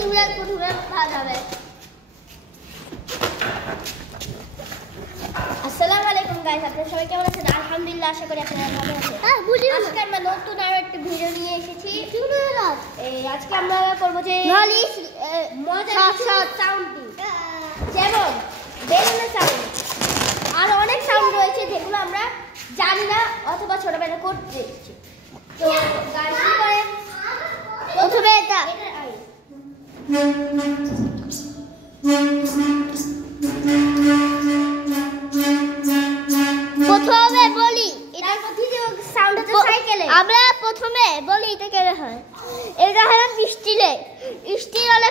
সিমরান প্রথমে ভাত হবে। আসসালামু আলাইকুম গাইস, আপনারা সবাই কেমন আছেন? আলহামদুলিল্লাহ, আশা করি আপনারা ভালো আছেন। আজকে আমরা নতুন আরো একটা ভিডিও নিয়ে এসেছি। আজকে আমরা করব যে মজার সাউন্ড, যেমন বেলুনের সাউন্ড, আর অনেক সাউন্ড রয়েছে যেগুলো আমরা জানি না অথবা ছোটবেলা করতে এসেছি। তো গাইস কি করে প্রথমে এটা প্রথমে বলি এটার মধ্যে যে সাউন্ড হচ্ছে সাইকেলে। আমরা প্রথমে বলি এটা কেন হয়। এটা হলো স্টিলে, স্টিল হলো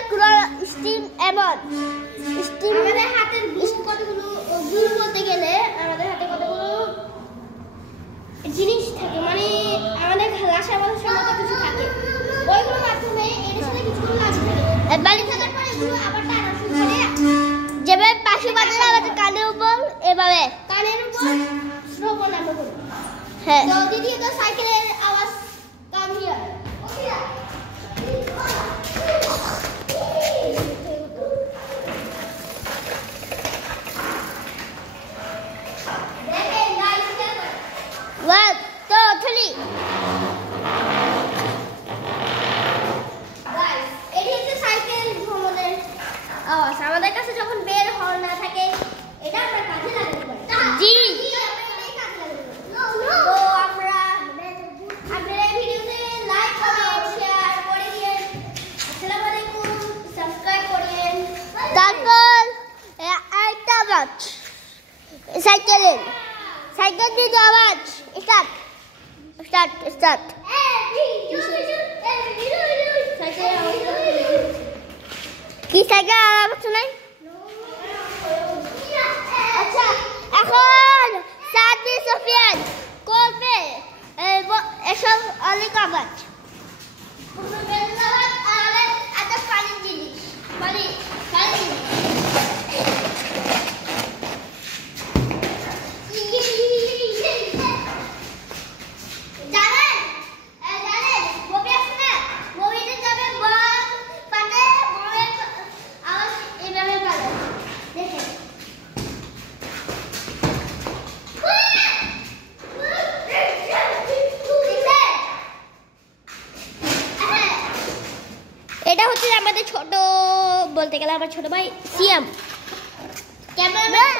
স্টিল এমন স্টিল। আমাদের হাতের কতগুলো গুণ বলতে গেলে আমাদের হাতে কতগুলো জিনিস থাকে, মানে আমাদের ঘাসের মতো মতো কিছু থাকে, ওইগুলোর মাধ্যমে এর সাথে কিছুগুলো লাগবে। বাড়ি থাকার পরে এগুলো আবার টানা শুরু করে, যেভাবে পাশে বাজারে আমাদের কানের উপর, এভাবে কানের উপর শ্রবণ আমরা করি। হ্যাঁ, তো দিদি তো সাইকেলের আওয়াজ কাম হিয়ার। আমাদের কাছে যখন বের হওয়ার না থাকে, এটা আমরা কাজে লাগাতে পারি। জি, তো আপনারা ভিডিওতে লাইক কমেন্ট শেয়ার করে দিন। আসসালামু আলাইকুম, সাবস্ক্রাইব করেন। তারপর একটা আওয়াজ সাইকেল দিতে আওয়াজ স্টার্ট স্টার্ট স্টার্ট। কি সাইকেল আওয়াজ নাই? আচ্ছা, এখন সাদি সোফিয়ান করবে এসব অনেক আওয়াজ। একটা ফানি জিনিস, মানে ফানি জিনিস এটা হচ্ছে আমাদের ছোট, বলতে গেলে আমার ছোট ভাই সিয়াম। ক্যামেরাম্যান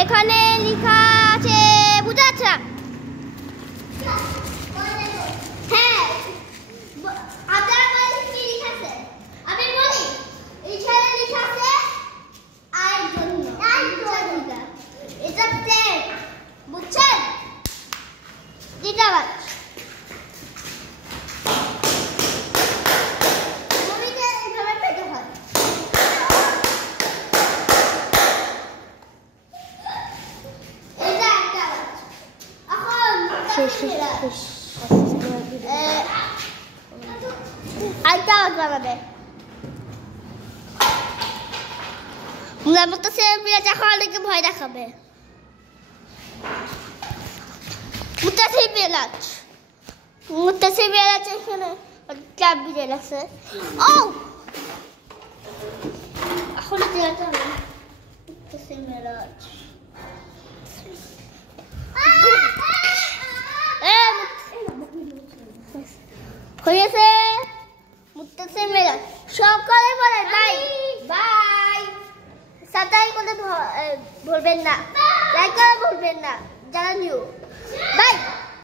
এখানে লেখা আছে, বুঝা যাচ্ছে না? হ্যাঁ, আপনারা কি লেখা আছে আমি বলি। এইখানে লেখা আছে এটা প্লেট, বুঝছেন? এটা আরেকটা আওয়াজ বানাবে। অনেকে ভয় দেখাবে। এখানে চাপ দিয়ে লাগছে। ও এখন হয়েছে মুক্তাসির মেরাজ। সকলে বলে বাই বাই। সাবস্ক্রাইব করতে ভুলবেন না, লাইক করতে ভুলবেন না, জানান বাই।